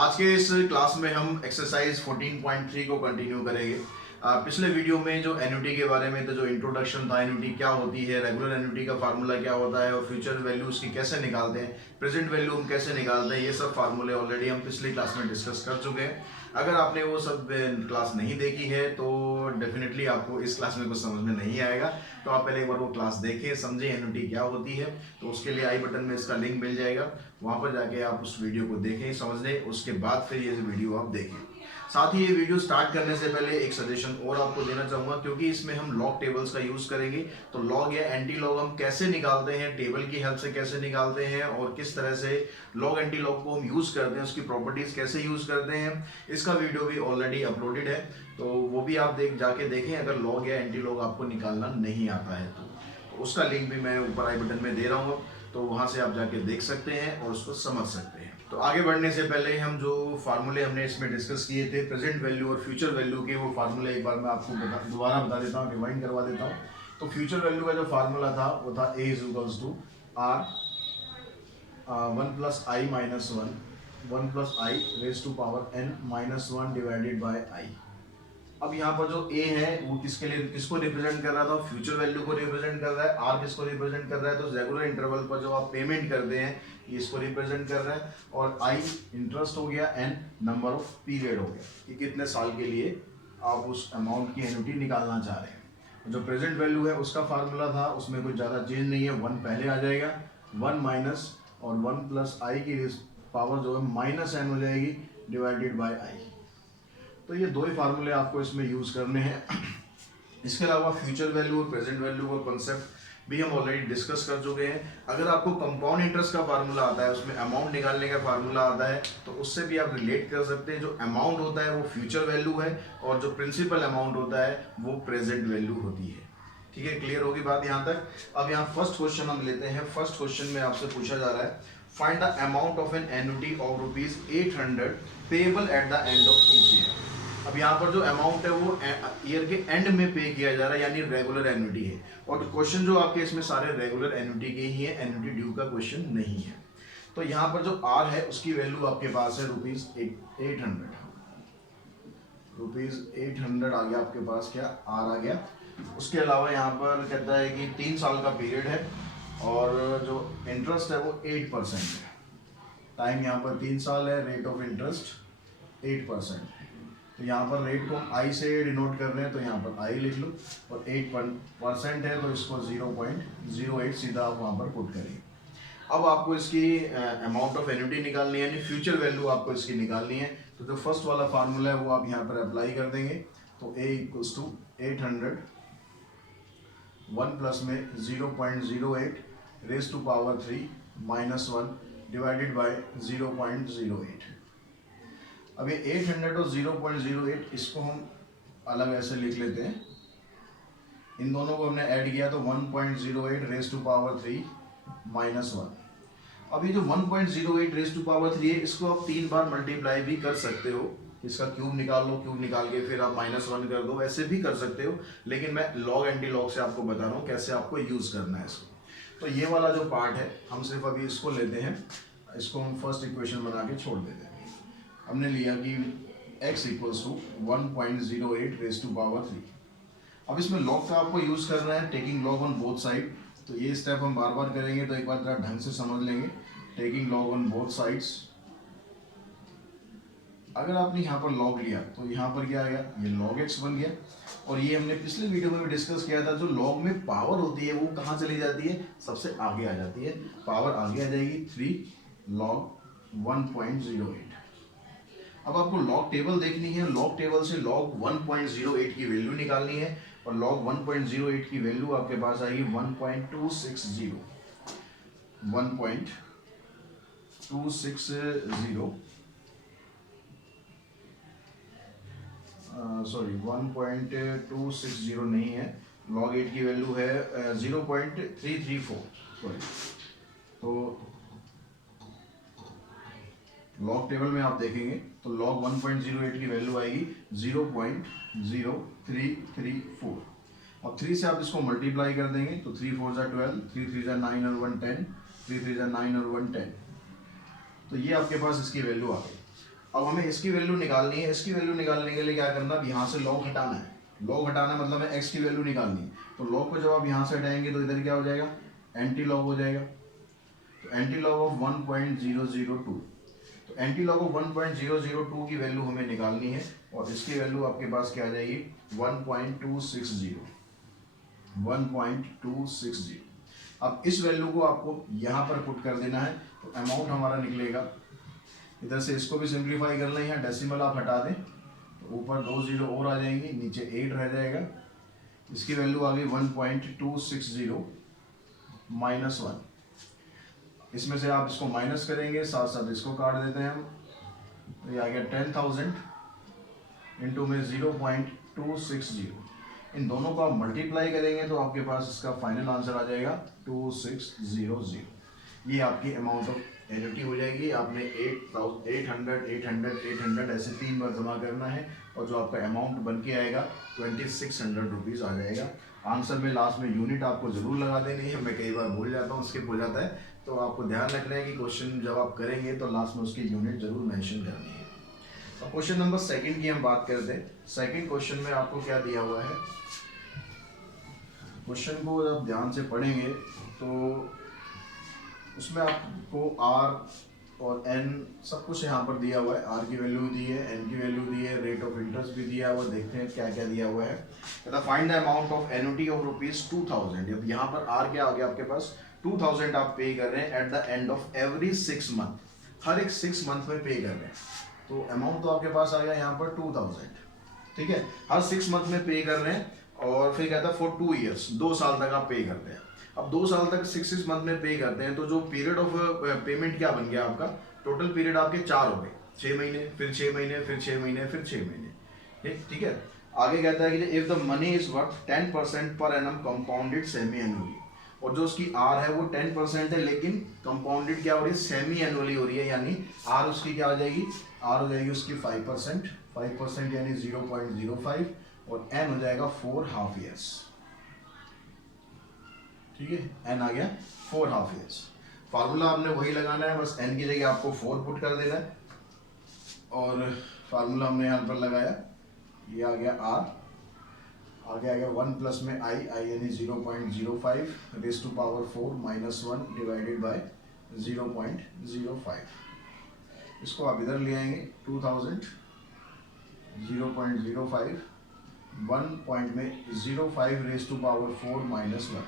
आज के इस क्लास में हम एक्सरसाइज 14.3 को कंटिन्यू करेंगे। पिछले वीडियो में जो एन्युटी के बारे में तो जो इंट्रोडक्शन था, एन्युटी क्या होती है, रेगुलर एन्युटी का फार्मूला क्या होता है और फ्यूचर वैल्यू उसकी कैसे निकालते हैं, प्रेजेंट वैल्यू हम कैसे निकालते हैं, ये सब फार्मूले ऑलरेडी हम पिछली क्लास में डिस्कस कर चुके हैं। अगर आपने वो सब क्लास नहीं देखी है तो डेफिनेटली आपको इस क्लास में कुछ समझ में नहीं आएगा। तो आप पहले एक बार वो क्लास देखें, समझें एन्युटी क्या होती है। तो उसके लिए आई बटन में इसका लिंक मिल जाएगा, वहाँ पर जाके आप उस वीडियो को देखें, समझ लें, उसके बाद फिर ये वीडियो आप देखें। साथ ही ये वीडियो स्टार्ट करने से पहले एक सजेशन और आपको देना चाहूँगा, क्योंकि इसमें हम लॉग टेबल्स का यूज़ करेंगे। तो लॉग या एंटी लॉग हम कैसे निकालते हैं, टेबल की हेल्प से कैसे निकालते हैं और किस तरह से लॉग एंटी लॉग को हम यूज़ करते हैं, उसकी प्रॉपर्टीज़ कैसे यूज़ करते हैं, इसका वीडियो भी ऑलरेडी अपलोडेड है। तो वो भी आप जाके देखें अगर लॉग या एंटी लॉग आपको निकालना नहीं आता है तो उसका लिंक भी मैं ऊपर आई बटन में दे रहा हूँ, तो वहाँ से आप जाके देख सकते हैं और उसको समझ सकते हैं। तो आगे बढ़ने से पहले हम जो फार्मूले हमने इसमें डिस्कस किए थे प्रेजेंट वैल्यू और फ्यूचर वैल्यू के, वो फार्मूले एक बार मैं आपको दोबारा बता देता हूँ, रिवाइंड करवा देता हूँ। तो फ्यूचर वैल्यू का जो फार्मूला था वो था a is equals to R 1 plus I minus 1 plus I raise to power n minus 1 divided by I. अब यहाँ पर जो a है वो किसके लिए, किसको रिप्रेजेंट कर रहा था, फ्यूचर वैल्यू को रिप्रेजेंट कर रहा है। r किसको रिप्रेजेंट कर रहा है, तो रेगुलर इंटरवल पर जो आप पेमेंट करते हैं ये इसको रिप्रेजेंट कर रहा है। और i इंटरेस्ट हो गया, n नंबर ऑफ पीरियड हो गया कि कितने साल के लिए आप उस अमाउंट की एन्युटी निकालना चाह रहे हैं। जो प्रेजेंट वैल्यू है उसका फार्मूला था, उसमें कुछ ज़्यादा चेंज नहीं है, 1 पहले आ जाएगा, 1 माइनस और 1 प्लस आई की पावर जो है माइनस n हो जाएगी डिवाइडेड बाय आई। तो ये दो ही फार्मूले आपको इसमें यूज़ करने हैं। इसके अलावा फ्यूचर वैल्यू और प्रेजेंट वैल्यू का कॉन्सेप्ट भी हम ऑलरेडी डिस्कस कर चुके हैं। अगर आपको कंपाउंड इंटरेस्ट का फार्मूला आता है, उसमें अमाउंट निकालने का फार्मूला आता है, तो उससे भी आप रिलेट कर सकते हैं। जो अमाउंट होता है वो फ्यूचर वैल्यू है और जो प्रिंसिपल अमाउंट होता है वो प्रेजेंट वैल्यू होती है। ठीक है, क्लियर होगी बात यहाँ तक। अब यहाँ फर्स्ट क्वेश्चन हम लेते हैं। फर्स्ट क्वेश्चन में आपसे पूछा जा रहा है, find the amount of an annuity of ₹800 payable at the end of each year. अब यहाँ पर जो अमाउंट है वो ईयर के एंड में पे किया जा रहा है, यानी रेगुलर एन्युटी है। और क्वेश्चन जो आपके इसमें सारे रेगुलर एन्युटी के ही है, एन्युटी ड्यू का क्वेश्चन नहीं है। तो यहाँ पर जो आर है उसकी वैल्यू आपके पास है ₹800। ₹800 आ गया आपके पास, क्या आर आ गया। उसके अलावा यहाँ पर कहता है कि 3 साल का पीरियड है और जो इंटरेस्ट है वो 8% है। टाइम यहाँ पर 3 साल है, रेट ऑफ इंटरेस्ट 8%। तो यहाँ पर रेट को हम आई से डिनोट कर रहे हैं, तो यहाँ पर आई लिख लो और 8% है तो इसको 0.08 सीधा आप वहाँ पर पुट करिए। अब आपको इसकी अमाउंट ऑफ एन्युटी निकालनी है, यानी फ्यूचर वैल्यू आपको इसकी निकालनी है। तो जो फर्स्ट वाला फार्मूला है वो आप यहाँ पर अप्लाई कर देंगे। तो a इक्वल्स टू 800 1 प्लस में 0.08 raise to power 3 minus 1 divided by 0.08। अब ये 800 और 0.08 इसको हम अलग ऐसे लिख लेते हैं। इन दोनों को हमने ऐड किया तो 1.08 रेज टू पावर 3 माइनस 1। अब ये जो 1.08 रेज टू पावर 3 है, इसको आप 3 बार मल्टीप्लाई भी कर सकते हो। इसका क्यूब निकाल लो, क्यूब निकाल के फिर आप -1 कर दो, ऐसे भी कर सकते हो। लेकिन मैं लॉग एंटी लॉग से आपको बता रहा हूँ कैसे आपको यूज़ करना है इसको। तो ये वाला जो पार्ट है हम सिर्फ अभी इसको लेते हैं, इसको हम फर्स्ट इक्वेशन बना के छोड़ देते हैं। हमने लिया कि x equals to 1.08 raise to power 3। अब इसमें लॉग का आपको यूज़ करना है, taking log on both side. तो ये स्टेप हम बार बार करेंगे, तो एक बार जरा ढंग से समझ लेंगे। Taking log on both sides. अगर आपने यहाँ पर लॉग लिया तो यहाँ पर क्या आएगा, ये log x बन गया। और ये हमने पिछले वीडियो में भी डिस्कस किया था, जो लॉग में पावर होती है वो कहाँ चली जाती है, सबसे आगे आ जाती है। पावर आगे आ जाएगी 3 log 1.08। अब आपको लॉग टेबल देखनी है, लॉग टेबल से log 1.08 की वैल्यू निकालनी है। और log 1.08 की वैल्यू आपके पास आएगी 1.260 सॉरी 1.260 नहीं है, log 8 की वैल्यू है 0.334। सॉरी, तो लॉग टेबल में आप देखेंगे तो log 1.08 की वैल्यू आएगी 0.0334। अब 3 से आप इसको मल्टीप्लाई कर देंगे तो 3 4 जा 12, 3 3 जा 9 और 1 10, 3 3 जा 9 और 1 10। तो ये आपके पास इसकी वैल्यू आ गई। अब हमें इसकी वैल्यू निकालनी है। इसकी वैल्यू निकालने के लिए क्या करना है, यहाँ से लॉग हटाना है। लॉग हटाना मतलब है एक्स की वैल्यू निकालनी है। तो लॉग को जब आप यहाँ से हटाएंगे तो इधर क्या हो जाएगा, एंटी लॉग हो जाएगा। तो एंटी लॉग ऑफ 1.002, तो एंटी लॉग ऑफ 1.002 की वैल्यू हमें निकालनी है और इसकी वैल्यू आपके पास क्या आ जाएगी 1.260। 1.260। अब इस वैल्यू को आपको यहाँ पर पुट कर देना है तो अमाउंट हमारा निकलेगा। इधर से इसको भी सिंप्लीफाई कर लें, यहाँ डेसिमल आप हटा दें तो ऊपर 2 जीरो और आ जाएंगी, नीचे 8 रह जाएगा। इसकी वैल्यू आ गई 1.260 माइनस 1। इसमें से आप इसको माइनस करेंगे, साथ साथ इसको काट देते हैं हम, तो ये आ गया 10,000 इंटू में 0.260। इन दोनों को आप मल्टीप्लाई करेंगे तो आपके पास इसका फाइनल आंसर आ जाएगा 2600। ये आपकी अमाउंट ऑफ एन्युटी हो जाएगी। आपने 800, 800, 800 ऐसे 3 बार जमा करना है और जो आपका अमाउंट बन के आएगा 2600 रुपीज़ आ जाएगा। आंसर में लास्ट में यूनिट आपको ज़रूर लगा देनी है, मैं कई बार भूल जाता हूँ, स्किप हो जाता है, तो आपको ध्यान रखना है कि क्वेश्चन जब आप करेंगे तो लास्ट में उसकी यूनिट जरूर मेंशन करनी है। तो क्वेश्चन नंबर सेकंड की हम बात करते हैं। सेकंड क्वेश्चन में आपको क्या दिया हुआ है, क्वेश्चन को जब ध्यान से पढ़ेंगे तो उसमें आपको आर और एन सब कुछ यहाँ पर दिया हुआ है। आर की वैल्यू दी है, एन की वैल्यू दी है, रेट ऑफ इंटरेस्ट भी दिया हुआ है। देखते हैं क्या क्या दिया हुआ है। कहता find the amount of annuity of ₹2000। अब यहाँ पर आर क्या आ गया आपके पास 2000 आप पे कर रहे हैं at the end of every 6 month. हर एक 6 मंथ में पे कर रहे हैं तो अमाउंट तो आपके पास आ गया यहाँ पर 2000। ठीक है, हर 6 मंथ में पे कर रहे हैं और फिर कहता है फॉर 2 ईयर्स, 2 साल तक आप पे करते हैं। अब 2 साल तक 6 मंथ में पे करते हैं तो जो पीरियड ऑफ पेमेंट क्या बन गया आपका, टोटल पीरियड आपके 4 हो गए, 6 महीने, फिर 6 महीने, फिर 6 महीने, फिर 6 महीने। ठीक है, आगे कहता है कि if the money is worth 10% per annum compounded semi annually, और जो उसकी आर है वो 10% है लेकिन कंपाउंडेड क्या हो रही है, सेमी एनुअली हो रही है, यानी आर उसकी क्या हो जाएगी, आर हो जाएगी उसकी 5% यानी 0.05 और एन हो जाएगा 4 हाफ ईयर्स। ठीक है, एन आ गया 4 हाफ ईयर्स। फार्मूला आपने वही लगाना है, बस एन की जगह आपको 4 पुट कर देना है और फार्मूला हमने यहाँ पर लगाया, ये आ गया आर, आगे आ गया 1 प्लस में आई यानी 0.05 raise to power 4 minus 1 divided by 0.05। इसको आप इधर ले आएंगे 2000 0.05 1 पॉइंट में 05 रेज़ टू पावर 4 माइनस 1।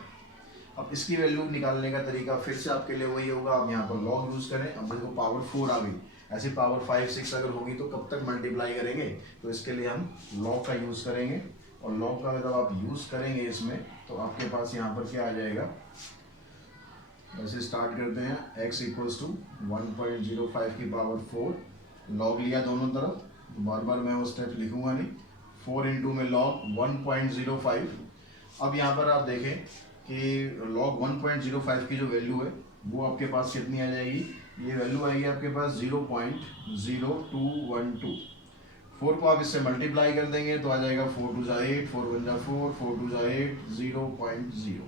अब इसकी वैल्यू निकालने का तरीका फिर से आपके लिए वही होगा, आप यहाँ पर लॉग यूज़ करें। अब देखो पावर 4 आ गई, ऐसी पावर 5, 6 अगर होगी तो कब तक मल्टीप्लाई करेंगे, तो इसके लिए हम लॉग का यूज़ करेंगे और लॉग का जब आप यूज़ करेंगे इसमें तो आपके पास यहाँ पर क्या आ जाएगा, वैसे स्टार्ट करते हैं x इक्वल्स टू 1.05 की पावर 4, लॉग लिया दोनों तरफ, बार बार मैं वो स्टेप लिखूंगा नहीं, 4 इंटू में लॉग 1.05। अब यहाँ पर आप देखें कि लॉग 1.05 की जो वैल्यू है वो आपके पास कितनी आ जाएगी, ये वैल्यू आएगी आपके पास 0.0212। 4 को आप इससे मल्टीप्लाई कर देंगे तो आ जाएगा 4 2 जा 8, 4 1 जा 4, 4 2 जा 8, 0.0।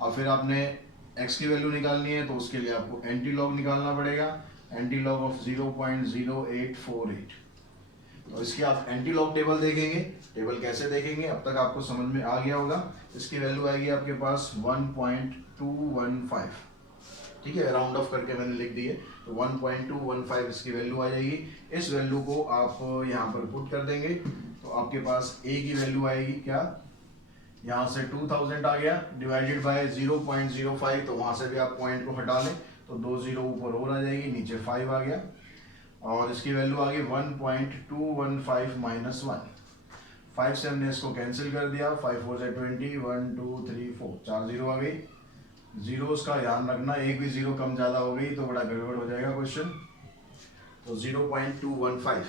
अब फिर आपने x की वैल्यू निकालनी है तो उसके लिए आपको एंटी लॉग निकालना पड़ेगा, एंटी लॉग ऑफ 0.0848। तो इसकी आप एंटी लॉग टेबल देखेंगे, टेबल कैसे देखेंगे अब तक आपको समझ में आ गया होगा। इसकी वैल्यू आएगी आपके पास 1.215। ठीक है, राउंड ऑफ करके मैंने लिख दी है, तो 1.215 इसकी वैल्यू आ जाएगी। इस वैल्यू को आप यहाँ पर पुट कर देंगे तो आपके पास a की वैल्यू आएगी क्या, यहाँ से 2000 आ गया डिवाइडेड बाय 0.05, तो वहाँ से भी आप पॉइंट को हटा लें तो 2 जीरो ऊपर और आ जाएगी, नीचे 5 आ गया और इसकी वैल्यू आ गई 1.215 माइनस 1। 5 से हमने इसको कैंसिल कर दिया, 5 4 से 20, 1 2 3 4, 4 जीरो आ गई। जीरोस का ध्यान रखना, एक भी जीरो कम ज़्यादा हो गई तो बड़ा गड़बड़ हो जाएगा क्वेश्चन। तो 0.215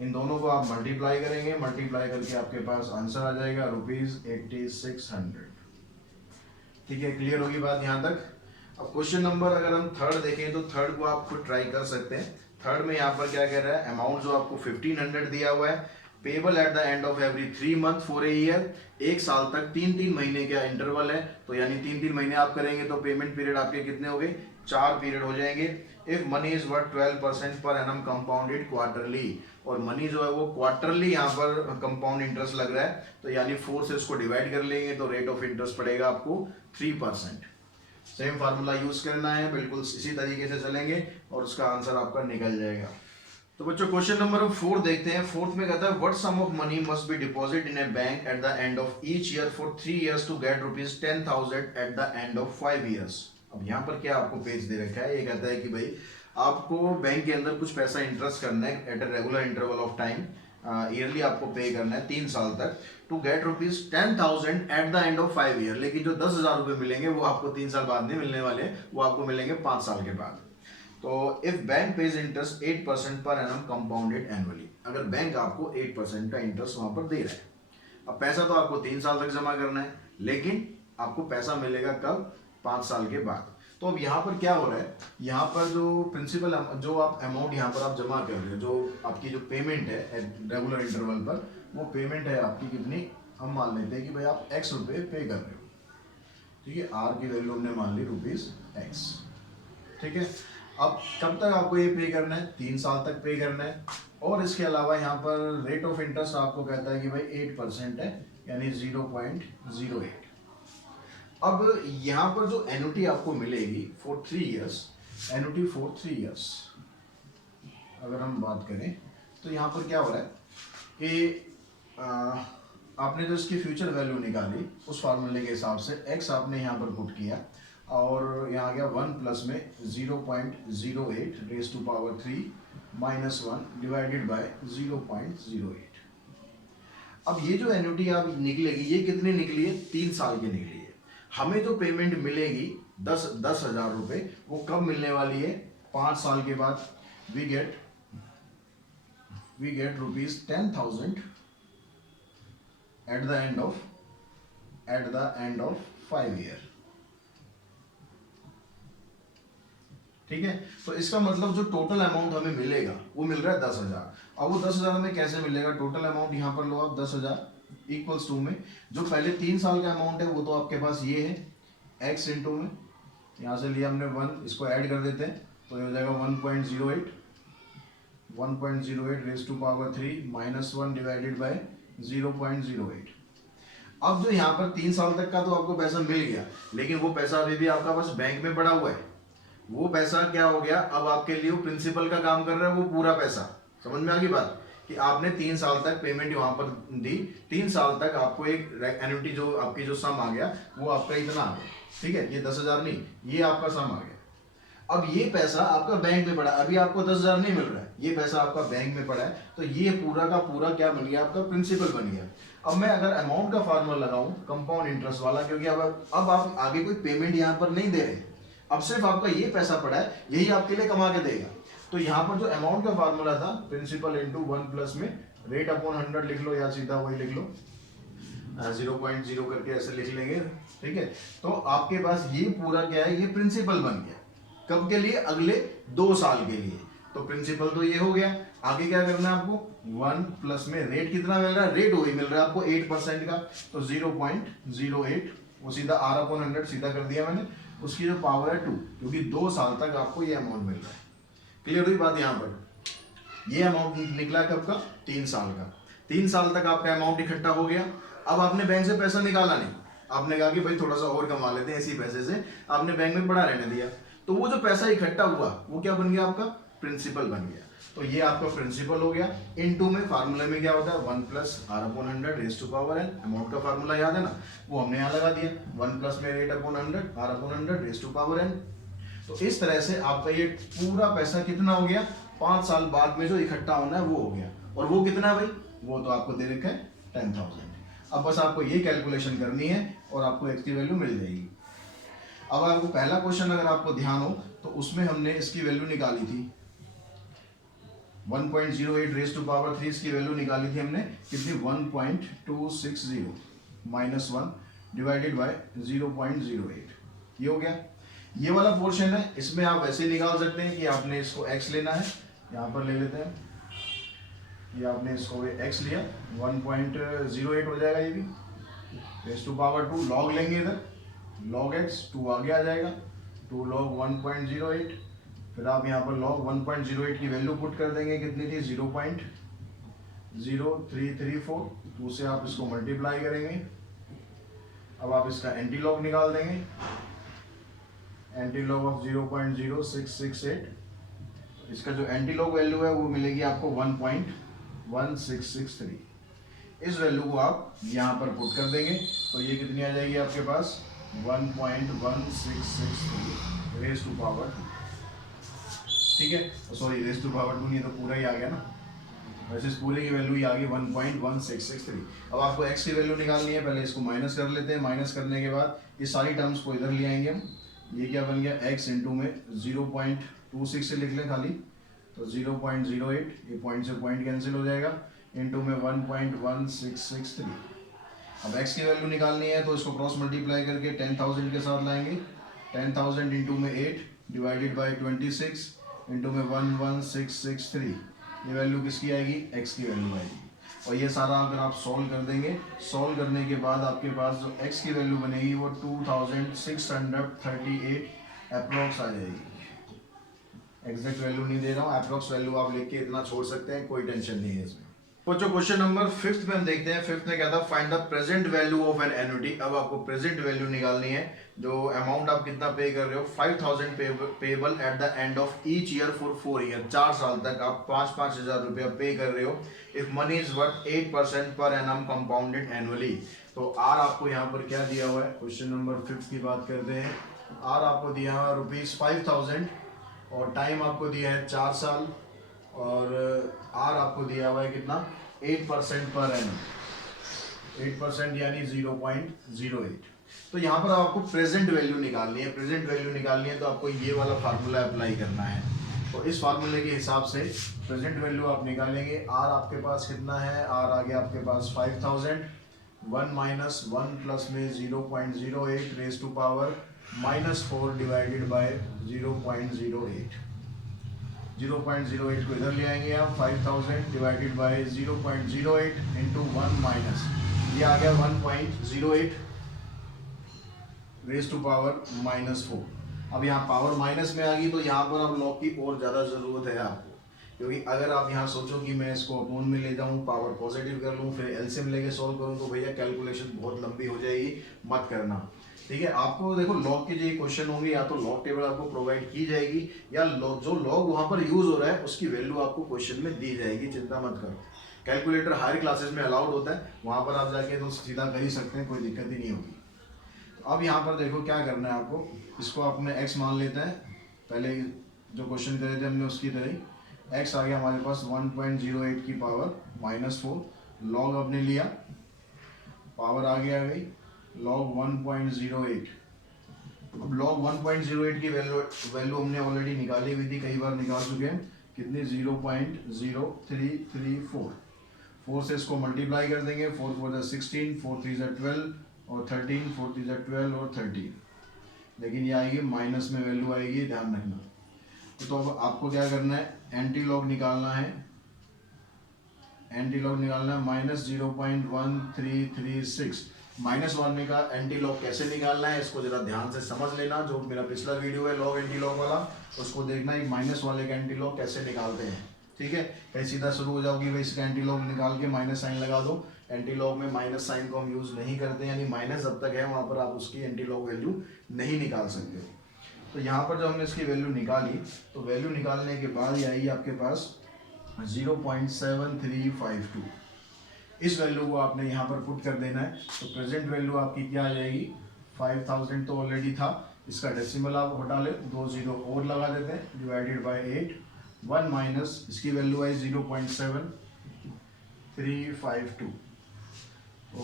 इन दोनों को आप मल्टीप्लाई करेंगे, मल्टीप्लाई करके आपके पास आंसर आ जाएगा ₹8600। ठीक है, क्लियर होगी बात यहाँ तक। अब क्वेश्चन नंबर अगर हम थर्ड देखें तो थर्ड को आप खुद ट्राई कर सकते हैं। थर्ड में यहाँ पर क्या कह रहा है, अमाउंट जो आपको 1500 दिया हुआ है, payable eight the end of every 3 month for a year, एक साल तक 3-3 महीने का इंटरवल है, तो यानी 3-3 महीने आप करेंगे तो पेमेंट पीरियड आपके कितने हो गए, 4 पीरियड हो जाएंगे। If money is worth 12% per annum compounded quarterly, और मनी जो है वो क्वार्टरली यहाँ पर कंपाउंड इंटरेस्ट लग रहा है, तो यानी 4 से उसको डिवाइड कर लेंगे तो रेट ऑफ इंटरेस्ट पड़ेगा आपको 3%। सेम फार्मूला यूज करना है, बिल्कुल इसी तरीके से चलेंगे और उसका आंसर आपका निकल जाएगा। तो बच्चों क्वेश्चन नंबर 4 देखते हैं। फोर्थ में कहता है what sum of money must be deposit in a bank at the end of each year for 3 years to get ₹10,000 at the end of 5 years। अब यहाँ पर क्या आपको पेज दे रखा है, ये कहता है कि भाई आपको बैंक के अंदर कुछ पैसा इंटरेस्ट करना है at a regular interval of time, yearly आपको पे करना है 3 साल तक, to get ₹10,000 at the end of 5 years। लेकिन जो 10,000 रुपए मिलेंगे वो आपको 3 साल बाद नहीं मिलने वाले, वो आपको मिलेंगे 5 साल के बाद। तो if bank page interest 8% per annum compounded annually, अगर बैंक आपको 8% का इंटरेस्ट वहां पर दे रहा है, अब पैसा तो आपको 3 साल तक जमा करना है, लेकिन आपको पैसा मिलेगा कब, 5 साल के बाद। तो अब यहाँ पर क्या हो रहा है, यहाँ पर जो प्रिंसिपल जो आप अमाउंट यहाँ पर आप जमा कर रहे हो, जो आपकी जो पेमेंट है रेगुलर इंटरवल पर, वो पेमेंट है आपकी कितनी, हम मान लेते हैं कि भाई आप X रुपये पे कर रहे हो, ठीक है, R की वैल्यू हमने मान ली ₹X, ठीक है। अब कब तक आपको ये पे करना है, 3 साल तक पे करना है, और इसके अलावा यहाँ पर रेट ऑफ इंटरेस्ट आपको कहता है कि भाई 8% है, यानी 0.08। अब यहाँ पर जो एन्युटी आपको मिलेगी for 3 years, annuity for 3 years अगर हम बात करें तो यहाँ पर क्या हो रहा है कि आपने जो इसकी फ्यूचर वैल्यू निकाली उस फार्मूले के हिसाब से x आपने यहाँ पर पुट किया, और यहाँ गया 1 प्लस में 0.08 raise to power 3 minus 1 divided by 0.08। अब ये जो एन्युटी आप निकलेगी ये कितनी निकली है, 3 साल की निकली है। हमें जो पेमेंट मिलेगी 10,000 रुपये, वो कब मिलने वाली है, 5 साल के बाद। We get ₹10,000 at the end of 5 years, ठीक है। तो इसका मतलब जो टोटल अमाउंट हमें मिलेगा वो मिल रहा है 10,000। अब वो 10,000 में कैसे मिलेगा, टोटल अमाउंट यहाँ पर लो आप 10,000 इक्वल्स टू में जो पहले 3 साल का अमाउंट है वो तो आपके पास ये है x इंटू में, यहाँ से लिया हमने 1, इसको ऐड कर देते हैं तो ये हो जाएगा 1.08 raise to power 3 minus 1 divided by 0.08। अब जो यहाँ पर 3 साल तक का तो आपको पैसा मिल गया, लेकिन वो पैसा अभी भी आपका पास बैंक में पड़ा हुआ है। वो पैसा क्या हो गया, अब आपके लिए वो प्रिंसिपल का काम कर रहा है, वो पूरा पैसा। समझ में आ गई बात कि आपने 3 साल तक पेमेंट वहां पर दी, 3 साल तक आपको एक एन्युटी जो आपकी जो सम आ गया वो आपका इतना आ गया, ठीक है। ये 10,000 नहीं, ये आपका सम आ गया। अब ये पैसा आपका बैंक में पड़ा, अभी आपको 10,000 नहीं मिल रहा है, ये पैसा आपका बैंक में पड़ा है, तो ये पूरा का पूरा क्या बन गया, आपका प्रिंसिपल बन गया। अब मैं अगर अमाउंट का फार्मूला लगाऊं कंपाउंड इंटरेस्ट वाला, क्योंकि अब आप आगे कोई पेमेंट यहाँ पर नहीं दे रहे, अब सिर्फ आपका ये पैसा पड़ा है, यही आपके लिए कमा के देगा। तो यहाँ पर जो अमाउंट का फार्मूला था प्रिंसिपल इंटू 1 प्लस में रेट अपॉन 100 लिख लो, या सीधा वही लिख लो 0.0 करके ऐसे लिख लेंगे, ठीक है। तो आपके पास ये पूरा क्या है, ये प्रिंसिपल बन गया। कब के लिए, अगले 2 साल के लिए। तो प्रिंसिपल तो ये हो गया, आगे क्या करना है आपको, 1 प्लस में रेट कितना मिल रहा है, रेट वही मिल रहा है आपको 8% का, तो 0.08 वो सीधा R/100 सीधा कर दिया मैंने, उसकी जो पावर है 2, क्योंकि 2 साल तक आपको ये अमाउंट मिल रहा है। क्लियर हुई बात। यहाँ पर ये अमाउंट निकला कब का, 3 साल का। 3 साल तक आपका अमाउंट इकट्ठा हो गया। अब आपने बैंक से पैसा निकाला नहीं, आपने कहा कि भाई थोड़ा सा और कमा लेते हैं, इसी पैसे से आपने बैंक में पड़ा रहने दिया, तो वो जो पैसा इकट्ठा हुआ वो क्या बन गया, आपका प्रिंसिपल बन गया। तो ये आपका प्रिंसिपल हो गया। इनटू में फार्मूले में क्या होता है, 1 plus R/100 raise to power n, amount का फार्मूला याद है ना, वो हमने यहाँ लगा दिया, 1 प्लस में rate upon 100 R/100 raise to power n। तो इस तरह से आपका ये पूरा पैसा कितना हो गया, 5 साल बाद में जो इकट्ठा होना है वो हो गया। और वो कितना है भाई, वो तो आपको दे रखा है 10,000। अब बस आपको ये कैलकुलेशन करनी है और आपको x की वैल्यू मिल जाएगी। अब आपको पहला क्वेश्चन अगर आपको ध्यान हो तो उसमें हमने इसकी वैल्यू निकाली थी 1.08 रेज टू पावर 3, इसकी वैल्यू निकाली थी हमने कितनी, 1.260 माइनस 1 डिवाइडेड बाय 0.08। ये हो गया। ये वाला पोर्शन है, इसमें आप वैसे निकाल सकते हैं कि आपने इसको x लेना है, यहाँ पर ले लेते हैं ये आपने इसको x लिया 1.08 हो जाएगा, ये भी रेस टू पावर 2 लॉग लेंगे इधर, log x 2 आगे आ जाएगा, 2 log 1.08, फिर आप यहाँ पर log 1.08 की वैल्यू पुट कर देंगे, कितनी थी 0.0334, 2 से आप इसको मल्टीप्लाई करेंगे। अब आप इसका एंटी लॉग निकाल देंगे, एंटी लॉग ऑफ 0.0668, इसका जो एंटी लॉग वैल्यू है वो मिलेगी आपको 1.1663। इस वैल्यू को आप यहाँ पर पुट कर देंगे तो ये कितनी आ जाएगी आपके पास 1.1663 रेस टू पावर 2। ठीक है, सॉरी रेस टू पावर 2 नहीं तो पूरा ही आ गया ना, वैसे इस पूरे की वैल्यू ही आ गई 1.1663। अब आपको x की वैल्यू निकालनी है, पहले इसको माइनस कर लेते हैं। माइनस करने के बाद ये सारी टर्म्स को इधर ले आएंगे हम। ये क्या बन गया x इंटू में 0.26 से लिख लें खाली, तो 0.08, ये पॉइंट से पॉइंट कैंसिल हो जाएगा, इंटू में 1.1663। अब x की वैल्यू निकालनी है तो इसको क्रॉस मल्टीप्लाई करके 10,000 के साथ लाएंगे, 10,000 इंटू में 8 डिवाइडेड बाई 26 इंटू में 11663, ये वैल्यू किसकी आएगी x की वैल्यू आएगी। और ये सारा अगर आप सॉल्व कर देंगे, सॉल्व करने के बाद आपके पास जो x की वैल्यू बनेगी वो 2638 अप्रोक्स आ जाएगी। एग्जैक्ट वैल्यू नहीं दे रहा हूँ, अप्रोक्स वैल्यू आप लिख के इतना छोड़ सकते हैं, कोई टेंशन नहीं है इसमें। बच्चों क्वेश्चन नंबर 5th में हम देखते हैं। 5th में क्या था, find the present value of an annuity. अब आपको प्रेजेंट वैल्यू निकालनी है, जो अमाउंट आप कितना पे कर रहे हो 5000 payable eight the end of each year for 4 year, 4 साल तक आप 5-5 हजार रुपया पे कर रहे हो। If money is worth 8% per annum compounded annually. तो आर आपको यहाँ पर क्या दिया हुआ है, क्वेश्चन नंबर 5 की बात करते हैं। आर आपको दिया हुआ ₹5000 और टाइम आपको दिया है 4 साल, और आर आपको दिया हुआ है कितना 8% पर एनम, 8% यानी 0.08। तो यहाँ पर आपको प्रेजेंट वैल्यू निकालनी है। प्रेजेंट वैल्यू निकालनी है तो आपको ये वाला फार्मूला अप्लाई करना है। तो इस फार्मूले के हिसाब से प्रेजेंट वैल्यू आप निकालेंगे। आर आपके पास कितना है, आर आ गया आपके पास 5000, 1 माइनस 1 प्लस में 0.08 raise to power -4 divided by 0.08। 0.08 को इधर ले आएंगे आप, 5000 डिवाइडेड बाय 0.08 इंटू 1 माइनस, ये आ गया 1.08 रेस टू पावर -4। अब यहाँ पावर माइनस में आ गई तो यहाँ पर अब लॉग की और ज़्यादा ज़रूरत है आपको, क्योंकि अगर आप यहाँ सोचो कि मैं इसको अपोन में ले जाऊँ, पावर पॉजिटिव कर लूँ, फिर एलसीएम लेके सॉल्व करूँ, तो भैया कैलकुलेशन बहुत लंबी हो जाएगी, मत करना। ठीक है, आपको देखो लॉग के जो क्वेश्चन होंगे या तो लॉग टेबल आपको प्रोवाइड की जाएगी, या जो लॉग वहाँ पर यूज हो रहा है उसकी वैल्यू आपको क्वेश्चन में दी जाएगी, चिंता मत करो। कैलकुलेटर हायर क्लासेस में अलाउड होता है, वहाँ पर आप जाके तो सीधा कर ही सकते हैं, कोई दिक्कत ही नहीं होगी। अब यहाँ पर देखो क्या करना है आपको, इसको आपने x मान लेते हैं, पहले जो क्वेश्चन करे थे हमने उसकी तरह x आ गया हमारे पास 1.08 की पावर -4, लॉग आपने लिया, पावर आ गई log 1.08। अब log 1.08 की वैल्यू हमने ऑलरेडी निकाली हुई थी, कई बार निकाल चुके हैं, कितनी 0.0334। 4 से इसको मल्टीप्लाई कर देंगे, 4 4 16, 4 3 12 और 13, 4 3 12 और 13, लेकिन ये आएगी माइनस में वैल्यू आएगी, ध्यान रखना। तो अब आपको क्या करना है, एंटी लॉग निकालना है, एंटी लॉग निकालना है -0.1336। -1 का एंटी लॉग कैसे निकालना है इसको जरा ध्यान से समझ लेना। जो मेरा पिछला वीडियो है लॉग एंटी लॉग वाला, उसको देखना ही माइनस वाले का एंटी लॉग कैसे निकालते हैं। ठीक है, कहीं सीधा शुरू हो जाओगी भाई इसका एंटी लॉग निकाल के माइनस साइन लगा दो। एंटी लॉग में माइनस साइन को हम यूज नहीं करते, यानी माइनस जब तक है वहां पर आप उसकी एंटी लॉग वैल्यू नहीं निकाल सकते। तो यहाँ पर जब हमने इसकी वैल्यू निकाली, तो वैल्यू निकालने के बाद ये आई आपके पास 0.7352। इस वैल्यू को आपने यहाँ पर पुट कर देना है। तो प्रेजेंट वैल्यू आपकी क्या आ जाएगी, 5000 तो ऑलरेडी था, इसका डेसिमल आप हटा ले, 2 0 और लगा देते हैं, डिवाइडेड बाय 8, 1 माइनस इसकी वैल्यू आई 0.7352। तो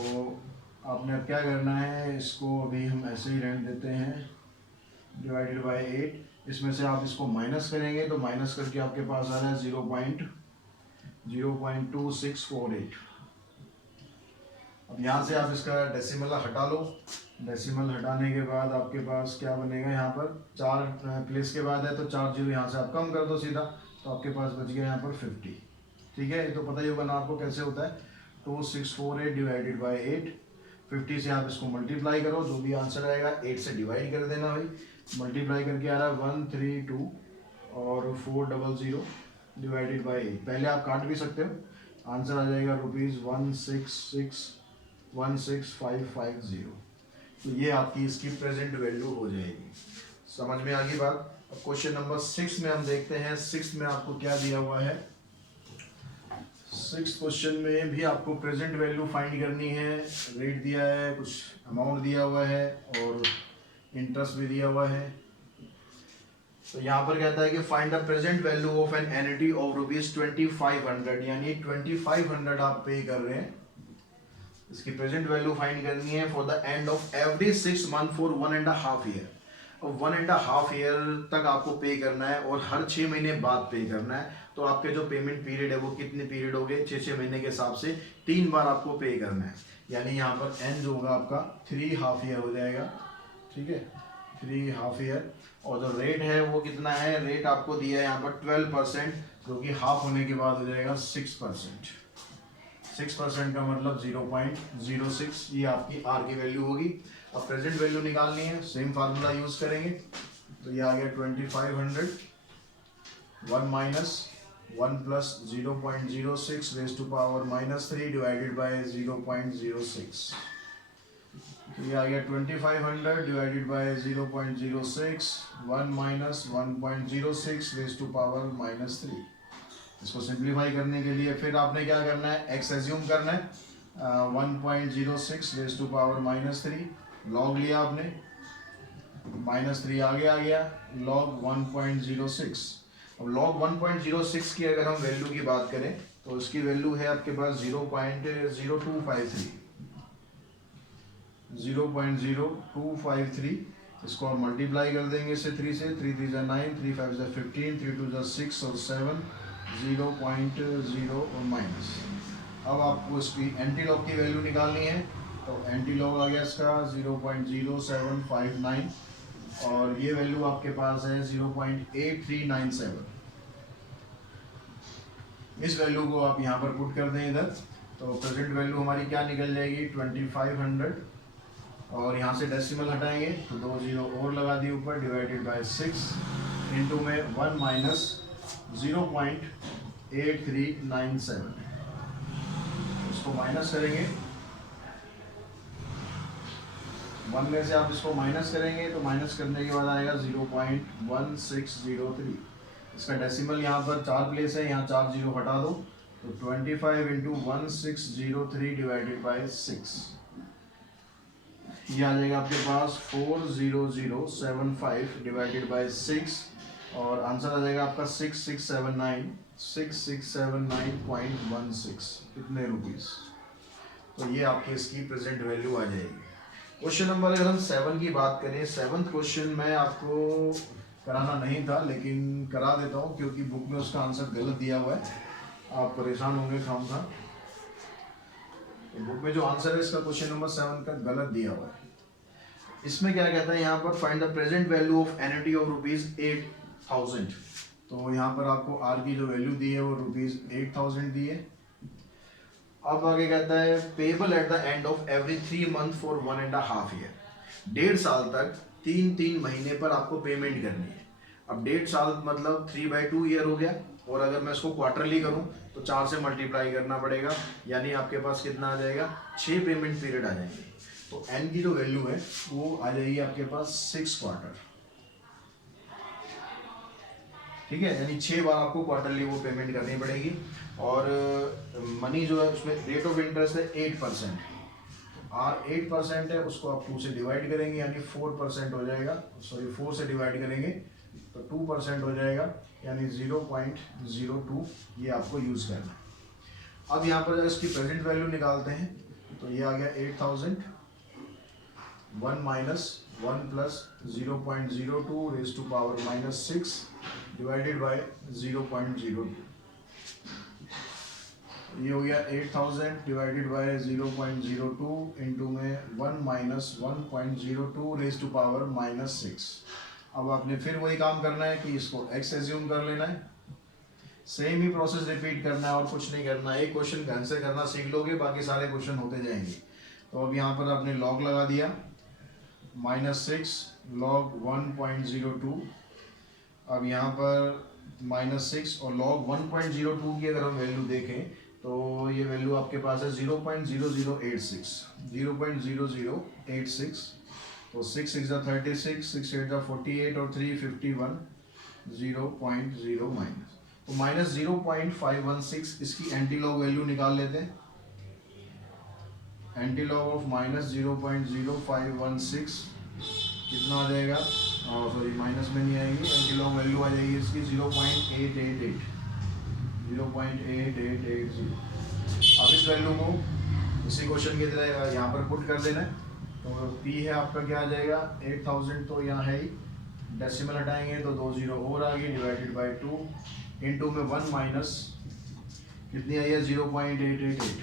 आपने अब क्या करना है, इसको अभी हम ऐसे ही रहने देते हैं, डिवाइडेड बाय 8, इसमें से आप इसको माइनस करेंगे तो माइनस करके आपके पास आ रहा है 0.2648। अब यहाँ से आप इसका डेसिमल हटा लो, डेसिमल हटाने के बाद आपके पास क्या बनेगा, यहाँ पर 4 प्लेस के बाद है तो 4 जीरो यहाँ से आप कम कर दो सीधा, तो आपके पास बच गया यहाँ पर 50। ठीक है, ये तो पता ही होगा ना आपको कैसे होता है। 2648 डिवाइडेड बाई 8, 50 से आप इसको मल्टीप्लाई करो, जो भी आंसर आएगा 8 से डिवाइड कर देना भाई। मल्टीप्लाई करके आ रहा है 132 और 400 डिवाइडेड बाई 8। पहले आप काट भी सकते हो, आंसर आ जाएगा ₹166,550। तो ये आपकी इसकी प्रेजेंट वैल्यू हो जाएगी। समझ में आ गई बात। अब क्वेश्चन नंबर 6 में हम देखते हैं। 6 में आपको क्या दिया हुआ है। 6 क्वेश्चन में भी आपको प्रेजेंट वैल्यू फाइंड करनी है। रेट दिया है, कुछ अमाउंट दिया हुआ है और इंटरेस्ट भी दिया हुआ है। तो यहाँ पर कहता है कि find the present value of an annuity of ₹2500, यानी 2500 आप पे कर रहे हैं। इसकी प्रेजेंट वैल्यू फाइंड करनी है for the end of every 6 month for 1.5 year. अब 1.5 ईयर तक आपको पे करना है और हर 6 महीने बाद पे करना है। तो आपके जो पेमेंट पीरियड है वो कितने पीरियड हो गए, 6 महीने के हिसाब से 3 बार आपको पे करना है। यानी यहाँ पर एन जो होगा आपका 3 हाफ ईयर हो जाएगा। ठीक है, 3 हाफ ईयर। और जो रेट है वो कितना है, रेट आपको दिया है यहाँ पर 12%, जो कि हाफ होने के बाद हो जाएगा 6%। 6% का मतलब 0.06, ये आपकी आर की वैल्यू होगी। अब प्रेजेंट वैल्यू निकालनी है, सेम फार्मूला यूज करेंगे। तो ये आ गया 2500, 1 minus 1 plus 0.06 raise to power -3 divided by 0.06। तो ये आ गया 2500 divided by 0.06, 1 minus 1.06 raise to power -3। इसको सिंप्लीफाई करने के लिए फिर आपने क्या करना है, एक्स एज्यूम करना है। 1.06 रेज टू पावर -3, लॉग लिया आपने, -3 आगे आ गया, लॉग 1.06। अब लॉग 1.06 की अगर हम वैल्यू की बात करें तो इसकी वैल्यू है आपके पास 0.0253। इसको हम मल्टीप्लाई कर देंगे इसे 3 से, 3 3 9, 3 5 15, 3 2 6 और 7, 0.0 और माइनस। अब आपको इसकी एंटी लॉग की वैल्यू निकालनी है। तो एंटी लॉग आ गया इसका 0.0759 और ये वैल्यू आपके पास है 0.8397। इस वैल्यू को आप यहाँ पर पुट कर दें इधर, तो प्रेजेंट वैल्यू हमारी क्या निकल जाएगी 2500। और यहाँ से डेसिमल हटाएंगे तो 2 जीरो और लगा दिए ऊपर, डिवाइडेड बाय 6 इंटू में 1 माइनस 0.8397। इसको माइनस करेंगे, 1 में से आप इसको माइनस करेंगे तो माइनस करने के बाद आएगा 0.1603। इसका डेसिमल यहाँ पर 4 प्लेस है, यहाँ 4 जीरो हटा दो तो 25 इंटू 1603 डिवाइडेड बाई 6, ये आ जाएगा आपके पास 40075 डिवाइडेड बाई 6 और आंसर आ जाएगा आपका 6679.16। कितने रुपीस। तो ये आपकी इसकी प्रेजेंट वैल्यू आ जाएगी। क्वेश्चन नंबर अगर हम 7 की बात करें, 7th क्वेश्चन मैं आपको कराना नहीं था लेकिन करा देता हूँ क्योंकि बुक में उसका आंसर गलत दिया हुआ है, आप परेशान होंगे खामखा। बुक में जो आंसर है इसका क्वेश्चन नंबर 7 का गलत दिया हुआ है। इसमें क्या कहता है यहाँ पर, find the present value of annuity of ₹8000। तो यहाँ पर आपको आर की जो वैल्यू दी है वो ₹8000 दी है। अब आगे कहता है payable eight the end of every 3 month for 1.5 year. 1.5 साल तक 3 महीने पर आपको पेमेंट करनी है। अब 1.5 साल मतलब 3/2 ईयर हो गया, और अगर मैं इसको क्वार्टरली करूं तो 4 से मल्टीप्लाई करना पड़ेगा, यानी आपके पास कितना आ जाएगा 6 पेमेंट पीरियड आ जाएंगे। तो एन की जो वैल्यू है वो आ जाएगी आपके पास 6 क्वार्टर। ठीक है, यानी 6 बार आपको क्वार्टरली वो पेमेंट करनी पड़ेगी। और मनी जो है उसमें रेट ऑफ इंटरेस्ट है 8%। आर 8% है, उसको आप 2 से डिवाइड करेंगे यानी 4% हो जाएगा। सॉरी 4 से डिवाइड करेंगे तो 2% हो जाएगा, यानी 0.02 ये आपको यूज करना है। अब यहाँ पर जब इसकी प्रेजेंट वैल्यू निकालते हैं तो ये आ गया 8000, 1 minus 1 plus 0.02 raise to power -6 divided by 0.02। ये हो गया 8000 डिवाइडेड बाय 0.02 इंटू में 1 माइनस 1.02 रेज टू पावर -6। अब आपने फिर वही काम करना है कि इसको x एज्यूम कर लेना है। सेम ही प्रोसेस रिपीट करना है और कुछ नहीं करना है। एक क्वेश्चन ढंग से करना सीख लोगे, बाकी सारे क्वेश्चन होते जाएंगे। तो अब यहाँ पर आपने लॉग लगा दिया, -6 log 1.02। अब यहाँ पर -6 और log 1.02 की अगर हम वैल्यू देखें तो ये वैल्यू आपके पास है 0.0086, 0.0086। तो 6 6 36, 6 8 48 और 3 51, 0.0 माइनस, तो -0.516 इसकी एंटी लॉग वैल्यू निकाल लेते हैं। एंटी लॉग ऑफ -0.0516 कितना आ जाएगा, सॉरी माइनस में नहीं आएगी, एंटी लॉग वैल्यू आ जाएगी इसकी 0.888, 0.8880। अब इस वैल्यू को इसी क्वेश्चन की तरह यहाँ पर पुट कर देना है। तो P है आपका क्या आ जाएगा 8000, तो यहाँ है ही, डेसिमल हटाएंगे तो 2 0 और आ गई, डिवाइडेड बाई 2, इंटू में 1 माइनस कितनी आई है 0.888।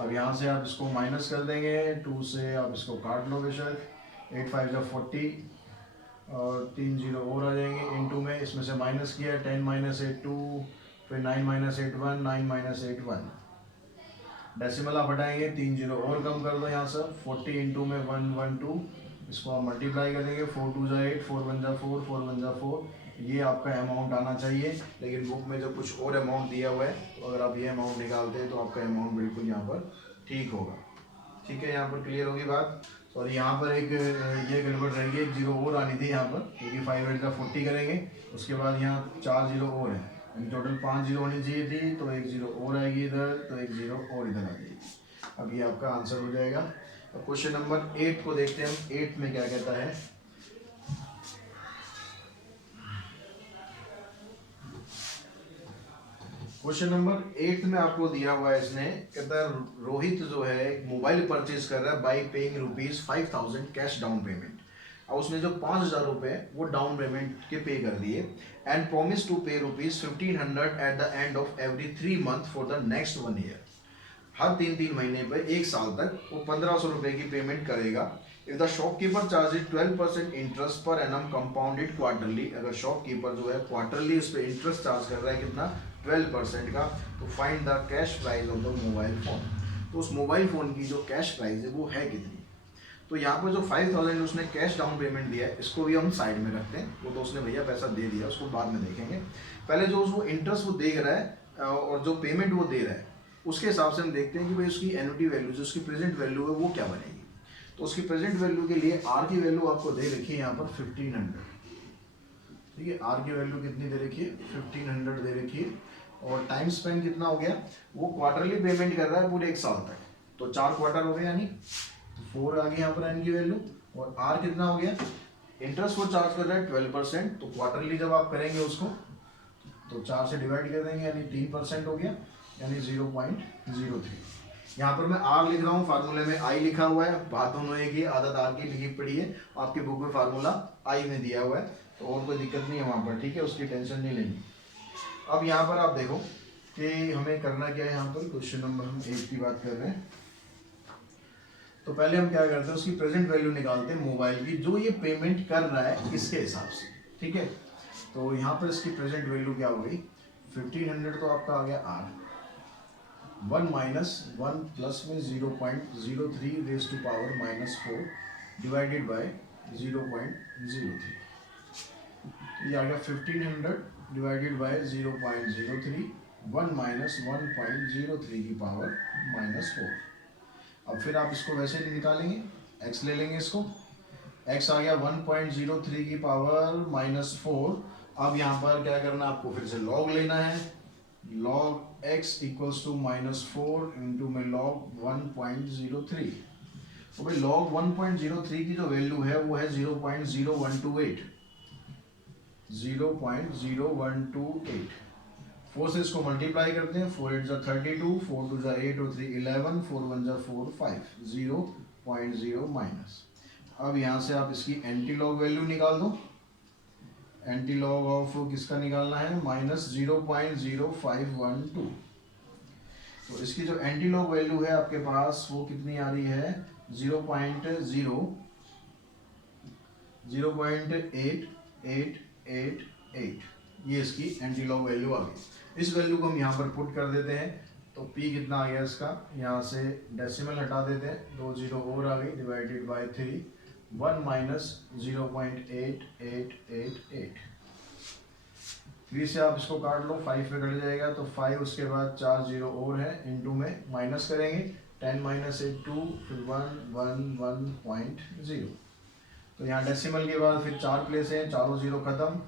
अब यहाँ से आप इसको माइनस कर देंगे, 2 से आप इसको काट लो बेशक, 8 5 40 और 3 0 और आ जाएंगे, इनटू में इसमें से माइनस किया 10 माइनस 8 2, फिर 9 माइनस 8 1, 9 माइनस 8 1, डेसिमल आप हटाएंगे 3 0 और कम कर दो यहाँ से, 40 इंटू में 1 1 2, इसको आप मल्टीप्लाई करेंगे, 4 2 8, 4 1 4, 4 1 4, ये आपका अमाउंट आना चाहिए। लेकिन बुक में जो कुछ और अमाउंट दिया हुआ है, तो अगर आप ये अमाउंट निकालते हैं तो आपका अमाउंट बिल्कुल यहाँ पर ठीक होगा। ठीक है, यहाँ पर क्लियर होगी बात। और यहाँ पर एक ये गड़बड़ रहेगी, एक 0 और आनी थी यहाँ पर, क्योंकि 5 8 40 करेंगे, उसके बाद यहाँ 4 0 और है, यानी टोटल 5 0 होनी चाहिए थी, तो एक 0 और आएगी इधर, तो एक 0 और इधर आ जाएगी। अब ये आपका आंसर हो जाएगा। अब क्वेश्चन नंबर 8 को देखते हैं हम, 8 में क्या कहता है। क्वेश्चन नंबर 8 में आपको दिया हुआ है, इसने कहता है रोहित जो है मोबाइल परचेज कर रहा है by paying ₹5000 cash down payment. और उसने जो 5000 रुपये वो डाउन पेमेंट के पे कर दिए, and promise to pay ₹1500 at the end of every 3 month for the next 1 year. हर 3 महीने पर 1 साल तक वो 1500 रुपये की पेमेंट करेगा। If the shopkeeper charges 12% interest per annum compounded quarterly, अगर शॉपकीपर जो है क्वार्टरली उस पर इंटरेस्ट चार्ज कर रहा है कितना 12% का, तो find the cash price of the mobile phone. तो उस मोबाइल फ़ोन की जो कैश प्राइस है वो है कितनी। तो यहाँ पर जो 5000 उसने कैश डाउन पेमेंट दिया है, इसको भी हम साइड में रखते हैं, वो तो उसने भैया पैसा दे दिया, उसको बाद में देखेंगे। पहले जो उसको इंटरेस्ट वो दे रहा है और जो पेमेंट वो दे रहा है, उसके हिसाब से हम देखते हैं कि भाई उसकी एन्युटी वैल्यू जो उसकी प्रेजेंट वैल्यू है वो क्या बनेगी। तो उसकी प्रेजेंट वैल्यू के लिए आर की वैल्यू आपको दे रखी है यहाँ पर 1500। ठीक है, आर की वैल्यू कितनी दे रखी है 1500 दे रखी है। और टाइम स्पेंड कितना हो गया, वो क्वार्टरली पेमेंट कर रहा है पूरे 1 साल तक, तो 4 क्वार्टर हो गए, यानी 4 आ गई यहाँ पर एन की वैल्यू। और आर कितना हो गया, इंटरेस्ट वो चार्ज कर रहा है 12%, तो क्वार्टरली जब आप करेंगे उसको तो 4 से डिवाइड कर देंगे, यानी 3% हो गया, यानी 0.03। यहाँ पर मैं आर लिख रहा हूँ, फार्मूले में आई लिखा हुआ है, बात दोनों एक ही, आदत आर की लिखी पड़ी है, आपकी बुक में फार्मूला आई में दिया हुआ है, तो और कोई दिक्कत नहीं है वहाँ पर। ठीक है, उसकी टेंशन नहीं लेनी। अब यहाँ पर आप देखो कि हमें करना क्या है, यहाँ पर क्वेश्चन नंबर हम 8 की बात कर रहे हैं। तो पहले हम क्या करते हैं, उसकी प्रेजेंट वैल्यू निकालते हैं मोबाइल की, जो ये पेमेंट कर रहा है इसके हिसाब से। ठीक है, तो यहाँ पर इसकी प्रेजेंट वैल्यू क्या हो गई 1500, तो आपका आ गया आर, 1 माइनस 1 प्लस में 0.03 raise to power -4 divided by 0.03, ये आ गया 1500 डिवाइडेड बाय 0.03, 1 माइनस 1.03 की पावर -4। अब फिर आप इसको वैसे ही निकालेंगे, x ले लेंगे इसको, x आ गया 1.03 की पावर -4। अब यहाँ पर क्या करना, आपको फिर से log लेना है, log x equals to -4 into में log 1.03। तो भाई log 1.03 की जो वैल्यू है वो है 0.0128, 0.0128। 4 से इसको मल्टीप्लाई करते हैं, 4 8 32, 4 2 8 और 3 11, 4 1 4 5, 0.0 माइनस। अब यहाँ से आप इसकी एंटी लॉग वैल्यू निकाल दो। एंटी लॉग ऑफ किसका निकालना है, -0.0512। तो इसकी जो एंटी लॉग वैल्यू है आपके पास वो कितनी आ रही है 0.0888 ये इसकी एंटी लॉग वैल्यू आ गई। इस वैल्यू को हम यहाँ पर पुट कर देते हैं, तो p कितना आ गया इसका, यहाँ से डेसिमल हटा देते हैं, 2 जीरो और आ गई, डिवाइडेड बाय 3, 1 माइनस 0.8888। 3 से आप इसको काट लो, 5 पे कट जाएगा, तो 5 उसके बाद 4 जीरो और है, इनटू में माइनस करेंगे, 10 माइनस 8 2, फिर 1 तो यहाँ डेसिमल के बाद फिर 4 प्लेस हैं, चारों जीरो खत्म,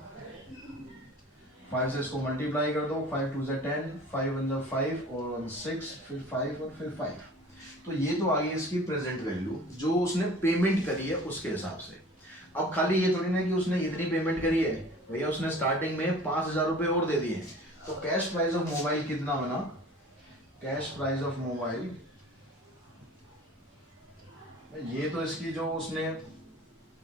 5 से इसको मल्टीप्लाई कर दो, 5 2 ज़ा 10, 5 1 ज़ा 5 और 1 6, फिर 5 और फिर 5। तो ये तो आ गई इसकी प्रेजेंट वैल्यू जो उसने पेमेंट करी है उसके हिसाब से। अब खाली ये थोड़ी ना कि उसने इतनी पेमेंट करी है, भैया उसने स्टार्टिंग में 5,000 रुपये और दे दिए, तो कैश प्राइस ऑफ मोबाइल कितना बना, कैश प्राइस ऑफ मोबाइल, ये तो इसकी जो उसने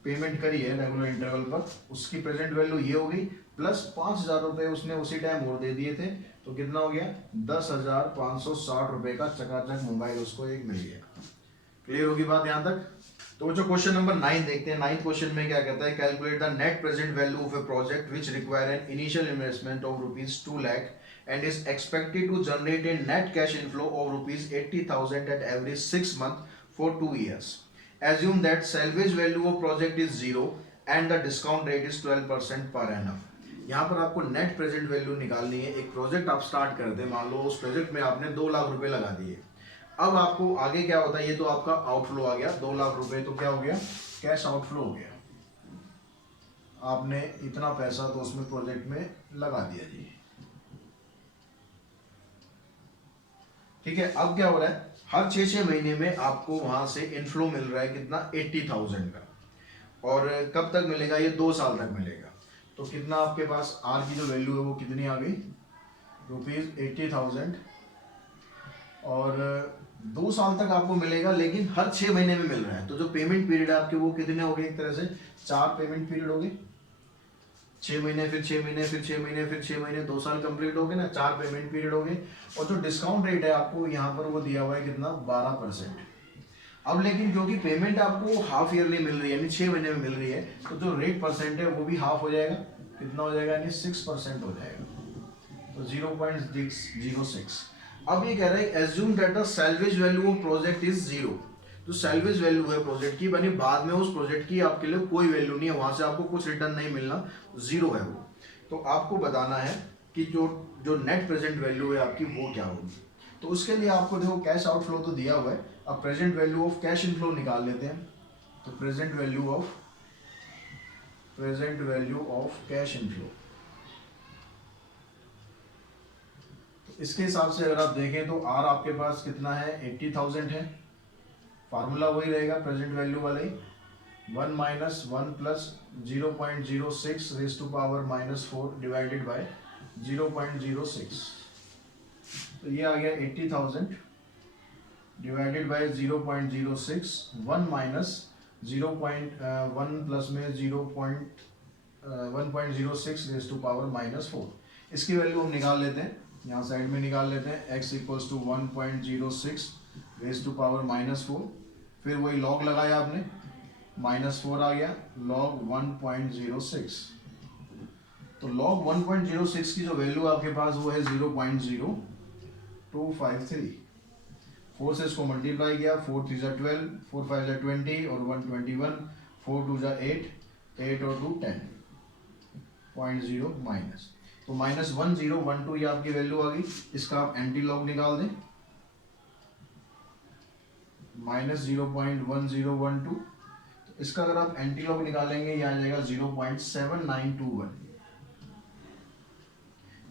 पेमेंट करी है रेगुलर इंटरवल पर, उसकी प्रेजेंट वैल्यू ये होगी, प्लस 5,000 रुपये उसने उसी टाइम और दे दिए थे, तो कितना हो गया, 10,560 रुपये का चकाचक मोबाइल उसको एक मिल गया। क्लियर होगी बात यहाँ तक। तो जो क्वेश्चन नंबर 9 देखते हैं, 9th क्वेश्चन में क्या कहता है, calculate the net present value of a project which require an initial investment of ₹2 lakh and is expected to generate a net cash inflow of ₹80,000 at every 6 months for 2 years. Assume that salvage value of project is 0 and the discount rate is 12% per annum. यहाँ पर आपको net present value निकालनी है। एक project आप start करते हैं, मान लो उस प्रोजेक्ट में आपने 2 लाख रुपए लगा दिए। अब आपको आगे क्या होता है, ये तो आपका आउटफ्लो आ गया 2 लाख रुपए, तो क्या हो गया, कैश आउटफ्लो हो गया। आपने इतना पैसा तो उसमें प्रोजेक्ट में लगा दिया जी, ठीक है। अब क्या हो रहा है, हर 6 महीने में आपको वहां से इनफ्लो मिल रहा है कितना, 80,000 का, और कब तक मिलेगा, ये 2 साल तक मिलेगा। तो कितना आपके पास आर की जो वैल्यू है वो कितनी आ गई, ₹80,000, और 2 साल तक आपको मिलेगा, लेकिन हर 6 महीने में मिल रहा है। तो जो पेमेंट पीरियड है आपके वो कितने हो गए, एक तरह से 4 पेमेंट पीरियड हो गए, 6 महीने फिर 6 महीने फिर 6 महीने फिर 6 महीने, 2 साल कंप्लीट हो गए ना, 4 पेमेंट पीरियड हो गए। और जो डिस्काउंट रेट है आपको यहाँ पर वो दिया हुआ है कितना, 12%। अब लेकिन क्योंकि पेमेंट आपको हाफ ईयरली मिल रही है, यानी 6 महीने में मिल रही है, तो जो रेट परसेंट है वो भी हाफ हो जाएगा, कितना हो जाएगा, यानी 6% हो जाएगा, तो 0.06। अब ये कह रहा है assume that the salvage value of project is 0। जो सैल्वेज वैल्यू है प्रोजेक्ट की, यानी बाद में उस प्रोजेक्ट की आपके लिए कोई वैल्यू नहीं है, वहां से आपको कुछ रिटर्न नहीं मिलना, 0 है वो। तो आपको बताना है कि जो नेट प्रेजेंट वैल्यू है आपकी वो क्या होगी। तो उसके लिए आपको देखो कैश आउटफ्लो तो दिया हुआ है, अब present value of cash inflow निकाल लेते हैं। तो present value of cash inflow, इसके हिसाब से अगर आप देखें तो आर आपके पास कितना है, 80,000 है, फार्मूला वही रहेगा प्रेजेंट वैल्यू वाले, 1 minus 1 plus 0.06 raise to power -4 divided by 0.06। तो ये आ गया 80,000 डिवाइडेड बाय 0.06, 1 माइनस 0.1 प्लस में 1.06 रेज टू पावर -4। इसकी वैल्यू हम निकाल लेते हैं, यहाँ साइड में निकाल लेते हैं, x equals to 1.06 raise to power -4, फिर वही लॉग लगाया आपने, -4 आ गया, log 1.06। तो log 1.06 की जो वैल्यू आपके पास वो है 0.0253। 4 से इसको मल्टीप्लाई किया, 4 3 ज़ा 12, 4 5 ज़ा 20 और 121, 4 2 ज़ा 8, 8 और 2 10.0 माइनस, तो -1012 ये आपकी वैल्यू आ गई। इसका आप एंटी लॉग निकाल दें, -0.1012, तो इसका अगर आप एंटी लॉग निकालेंगे ये आ जाएगा 0.7921।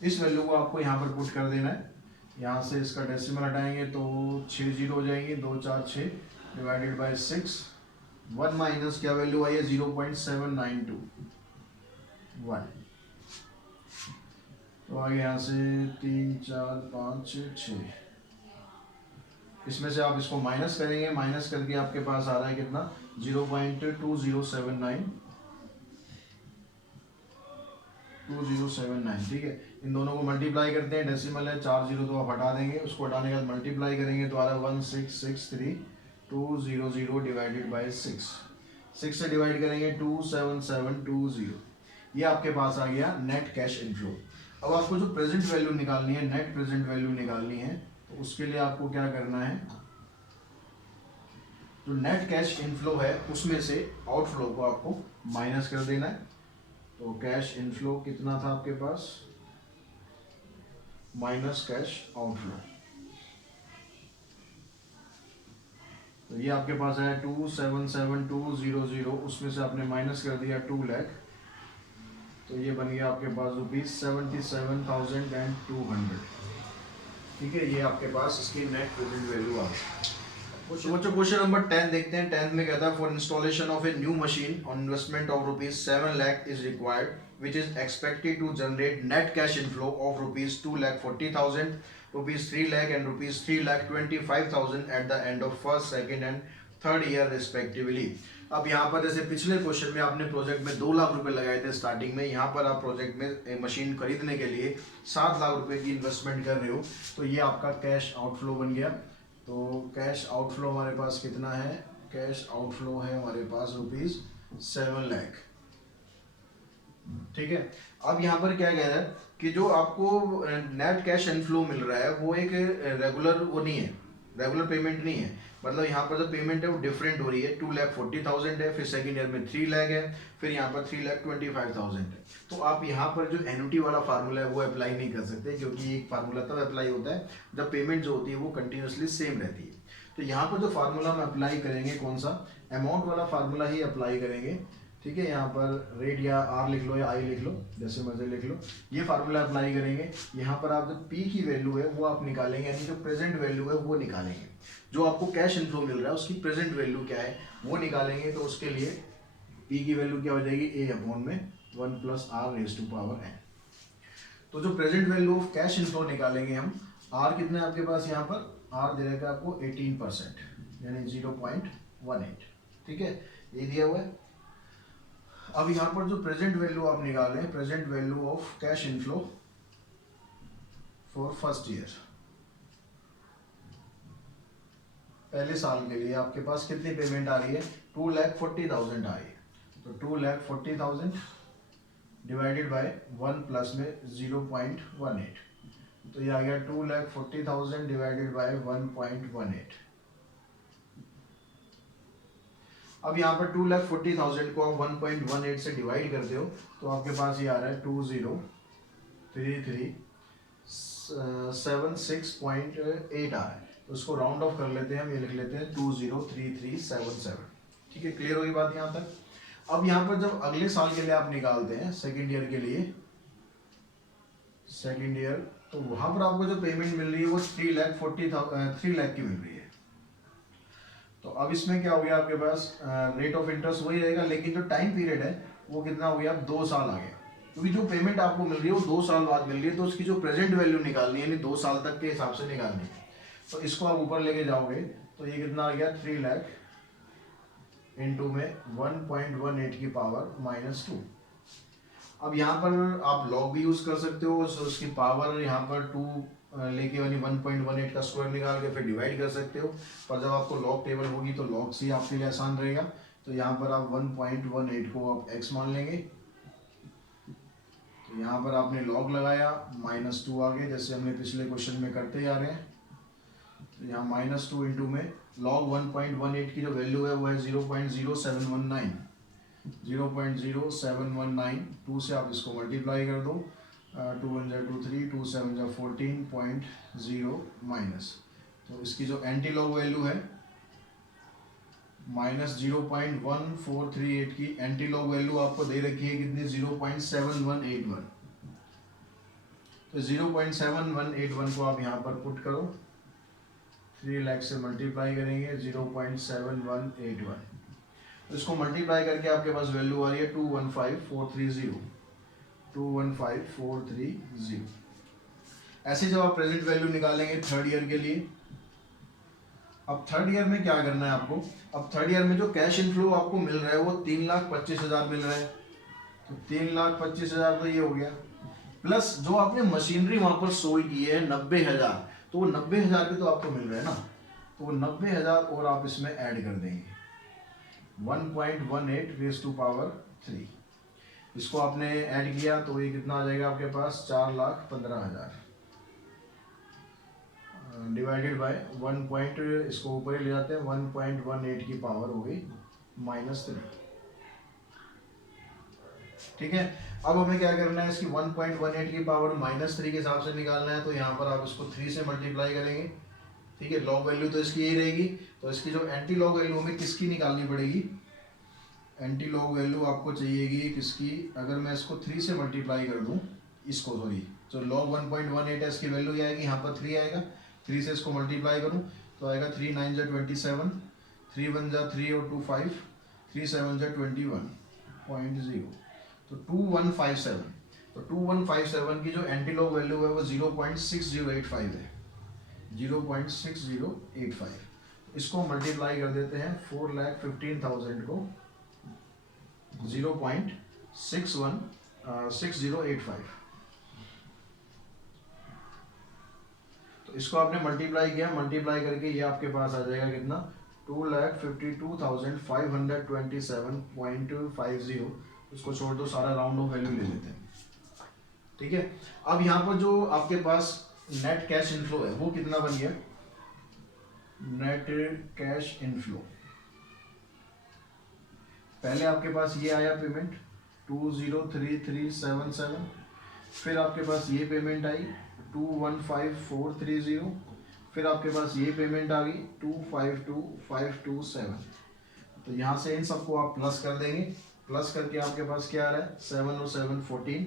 इस वैल्यू को आपको यहाँ पर पुट कर देना है, यहाँ से इसका डेसिमल हटाएंगे तो 6 जीरो हो जाएंगे, 2 4 6 डिवाइडेड बाय 6, 1 माइनस क्या वैल्यू आई है, 0.7921। तो आगे यहाँ से 3 4 5 6, इसमें से आप इसको माइनस करेंगे, माइनस करके आपके पास आ रहा है कितना, 0.2079, ठीक है। इन दोनों को मल्टीप्लाई करते हैं, डेसिमल है, 4 जीरो तो आप हटा देंगे, उसको हटाने के बाद मल्टीप्लाई करेंगे तो आ रहा है 1663200 डिवाइडेड बाय 6। 6 से डिवाइड करेंगे 27720, ये आपके पास आ गया नेट कैश इनफ्लो। अब आपको जो प्रेजेंट वैल्यू निकालनी है, नेट प्रेजेंट वैल्यू निकालनी है, तो उसके लिए आपको क्या करना है, जो नेट कैश इनफ्लो है उसमें से आउटफ्लो को आपको माइनस कर देना है। तो कैश इनफ्लो कितना था आपके पास, माइनस कैश आउटफ्लो, तो ये आपके पास है 277200, उसमें से आपने माइनस कर दिया 2 लाख, तो ये बन गया आपके पास ₹77,200। ठीक है, ये आपके पास इसकी नेट प्रेजेंट वैल्यू आ गई। बच्चों क्वेश्चन नंबर 10 देखते हैं। 10 में कहता है for installation of a new machine on investment of ₹7 lakh is required which is expected to generate net cash inflow of ₹2,40,000, ₹3 lakh and ₹3,25,000 at the end of first, second and third year respectively। अब यहाँ पर जैसे पिछले question में आपने project में 2 लाख रुपए लगाए थे स्टार्टिंग में, यहाँ पर आप प्रोजेक्ट में मशीन खरीदने के लिए 7 लाख रुपए की इन्वेस्टमेंट कर रहे हो, तो ये आपका कैश आउटफ्लो बन गया। तो कैश आउटफ्लो हमारे पास कितना है, कैश आउटफ्लो है हमारे पास ₹7 लाख। ठीक है, अब यहाँ पर क्या कह रहा है कि जो आपको नेट कैश इनफ्लो मिल रहा है वो एक रेगुलर वो नहीं है, रेगुलर पेमेंट नहीं है। मतलब यहाँ पर जो पेमेंट है वो डिफरेंट हो रही है। 2,40,000 है, फिर सेकेंड ईयर में 3 लाख है, फिर यहाँ पर 3,25,000 है। तो आप यहाँ पर जो एन्युटी वाला फार्मूला है वो अप्लाई नहीं कर सकते, क्योंकि एक फार्मूला तब अप्लाई होता है जब पेमेंट जो होती है वो कंटिन्यूसली सेम रहती है। तो यहाँ पर जो फार्मूला हम अप्लाई करेंगे, कौन सा, अमाउंट वाला फार्मूला ही अप्लाई करेंगे। ठीक है, यहाँ पर रेट या आर लिख लो या आई लिख लो, जैसे मर्जी लिख लो, ये फार्मूला अप्लाई करेंगे। यहाँ पर आप जो पी की वैल्यू है वो आप निकालेंगे, यानी जो प्रेजेंट वैल्यू है वो निकालेंगे। जो आपको कैश इनफ्लो मिल रहा है उसकी प्रेजेंट वैल्यू क्या है वो निकालेंगे। तो उसके लिए पी की वैल्यू क्या हो जाएगी, ए अपॉन में 1 + r⁻n। तो जो present value of cash inflow निकालेंगे हम, आर कितना है आपके पास, यहाँ पर आर दे रखा है आपको 18%, यानी 0.18। ठीक है, ये दिया हुआ है। अब यहाँ पर जो प्रेजेंट वैल्यू आप निकालें, present value of cash inflow for first year, पहले साल के लिए आपके पास कितनी पेमेंट आ रही है, 2,40,000 आ रही है। तो 2,40,000 डिवाइडेड बाय 1 प्लस में 0.18, तो ये आ गया 2,40,000 डिवाइडेड बाय 1.18। अब यहाँ पर 2,40,000 को आप 1.18 से डिवाइड करते हो तो आपके पास ये आ रहा है 203376.8 आ रहा है। तो उसको राउंड ऑफ कर लेते हैं हम, ये लिख लेते हैं 203377। ठीक है, क्लियर होगी बात यहाँ तक। अब यहाँ पर जब अगले साल के लिए आप निकालते हैं, सेकेंड ईयर के लिए, सेकेंड ईयर, तो वहां पर आपको जो पेमेंट मिल रही है वो 3 लाख की मिल रही है। तो अब इसमें क्या हो गया आपके पास, रेट ऑफ इंटरेस्ट वही रहेगा, लेकिन जो टाइम पीरियड है वो कितना हो गया, 2 साल आ गया। क्योंकि जो पेमेंट आपको मिल रही है वो 2 साल बाद मिल रही है, तो उसकी जो प्रेजेंट वैल्यू निकालनी है, यानी 2 साल तक के हिसाब से निकालनी है। तो इसको आप ऊपर लेके जाओगे तो ये कितना आ गया, 3 लाख इंटू में 1.18 की पावर -2। अब यहाँ पर आप लॉग भी यूज कर सकते हो, so उसकी पावर यहाँ पर 2 लेके यानी 1.18 का स्क्वायर निकाल के फिर डिवाइड कर सकते हो। पर जब आपको लॉग टेबल होगी तो लॉग से आपके लिए आसान रहेगा। तो यहाँ पर आप 1.18 को आप x मान लेंगे। तो यहाँ पर आपने लॉग लगाया, -2 आ गए, जैसे हमने पिछले क्वेश्चन में करते जा रहे हैं। तो यहाँ -2 इंटू में लॉग 1.18 की जो वैल्यू है वो है 0.0719। 0.0719, 2 से आप इसको मल्टीप्लाई कर दो, 2 1 जा 2 3, 2 7 जा 14.0 माइनस, तो इसकी जो एंटी लॉग वैल्यू है -0.1438 की एंटी लॉग वैल्यू आपको दे रखी है कितनी, 0.7181। तो 0.7181 को आप यहाँ पर पुट करो, 3 लाख से मल्टीप्लाई करेंगे 0.7181, तो इसको मल्टीप्लाई करके आपके पास वैल्यू आ रही है 215,430। 215,430। ऐसे जब आप प्रेजेंट वैल्यू निकालेंगे थर्ड ईयर के लिए, अब थर्ड ईयर में क्या करना है आपको, अब थर्ड ईयर में जो कैश इनफ्लो आपको मिल रहा है वो 3,25,000 मिल रहा है। तो 3,25,000 तो ये हो गया, प्लस जो आपने मशीनरी वहां पर सोल्ड की है 90,000, तो वो 90,000 भी तो आपको मिल रहा है ना, तो वो 90,000 और आप इसमें ऐड कर देंगे 1.18 रेज़ टू पावर 3। इसको आपने ऐड किया तो ये कितना आ जाएगा आपके पास 4,15,000 डिवाइडेड बाय 1 पॉइंट, इसको ऊपर ही ले जाते हैं, 1.18 की पावर हो गई -3। ठीक है, अब हमें क्या करना है, इसकी 1.18 की पावर -3 के हिसाब से निकालना है, तो यहाँ पर आप इसको 3 से मल्टीप्लाई करेंगे। ठीक है, लॉग वैल्यू तो इसकी यही रहेगी, तो इसकी जो एंटी लॉग वैल्यू हमें किसकी निकालनी पड़ेगी, एंटी लॉग वैल्यू आपको चाहिएगी किसकी, अगर मैं इसको 3 से मल्टीप्लाई कर दूं, इसको सॉरी, तो लॉग 1.18 है, इसकी वैल्यू क्या आएगी, यहाँ पर 3 आएगा, 3 से इसको मल्टीप्लाई करूं तो आएगा 3 9 जा 27, 3 1 जा 3 और 2 5, 3 7 जा 21.0, तो 2157। तो 2157 की जो एंटी लॉग वैल्यू है वो 0.6085 है, 0.6085। इसको मल्टीप्लाई कर देते हैं 4,15,000 को 0.6085। तो इसको आपने मल्टीप्लाई किया, मल्टीप्लाई करके ये आपके पास आ जाएगा कितना, 2,52,527.50। इसको छोड़ दो, सारा राउंड ऑफ वैल्यू ले लेते हैं। ठीक है, अब यहाँ पर जो आपके पास नेट कैश इनफ्लो है वो कितना बन गया, नेट कैश इनफ्लो, पहले आपके पास ये आया पेमेंट 203377, फिर आपके पास ये पेमेंट आई 215430, फिर आपके पास ये पेमेंट आ गई 252527। तो यहाँ से इन सबको आप प्लस कर देंगे, प्लस करके आपके पास क्या आ रहा है, 7 और 7 14,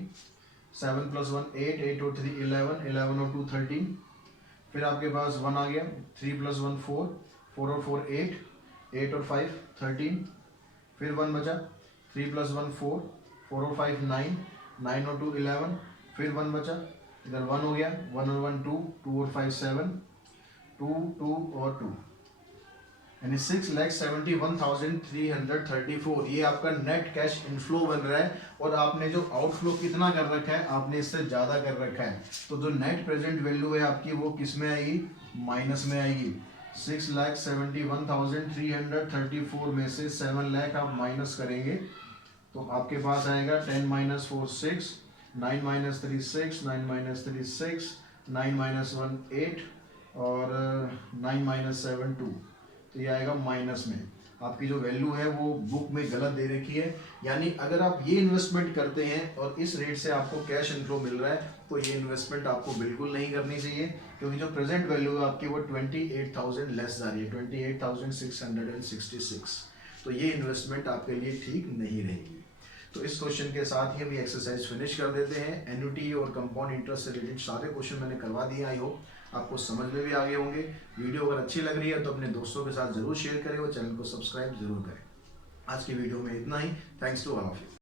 7 + 1 8, 8 और 3 11, 11 और 2 13, फिर आपके पास 1 आ गया, 3 + 1 4, 4 और 4 8, 8 और 5 13, फिर 1 बचा, 3 + 1 4, 4 और 5 9, 9 और 2 11, फिर 1 बचा, इधर 1 हो गया, 1 और 1 2, 2 और 5 7, 2 2 और 2, यानी 6,71,334 ये आपका नेट कैश इनफ्लो बन रहा है। और आपने जो आउटफ्लो कितना कर रखा है, आपने इससे ज़्यादा कर रखा है, तो जो नेट प्रेजेंट वैल्यू है आपकी वो किस में आएगी, माइनस में आएगी। 6,71,334 में से 7 लाख आप माइनस करेंगे तो आपके पास आएगा 10 - 4 6, 9 - 3 6, 9 - 3 6, 9 - 1 8 और 9 - 7 2, तो ये आएगा माइनस में। आपकी जो वैल्यू है वो बुक में गलत दे रखी है, यानी अगर आप ये इन्वेस्टमेंट करते हैं और इस रेट से आपको कैश इनफ्लो मिल रहा है तो ये इन्वेस्टमेंट आपको बिल्कुल नहीं करनी चाहिए, क्योंकि जो प्रेजेंट वैल्यू है आपकी वो 28,000 लेस जा रही है, 28,666। तो ये इन्वेस्टमेंट आपके लिए ठीक नहीं रहेगी। तो इस क्वेश्चन के साथ ही हम ये एक्सरसाइज फिनिश कर देते हैं। एन्युटी और कंपाउंड इंटरेस्ट से रिलेटेड सारे क्वेश्चन मैंने करवा दिए, आई होप आपको समझ में भी आ गए होंगे। वीडियो अगर अच्छी लग रही है तो अपने दोस्तों के साथ जरूर शेयर करें और चैनल को सब्सक्राइब जरूर करें। आज की वीडियो में इतना ही। Thanks to all of you.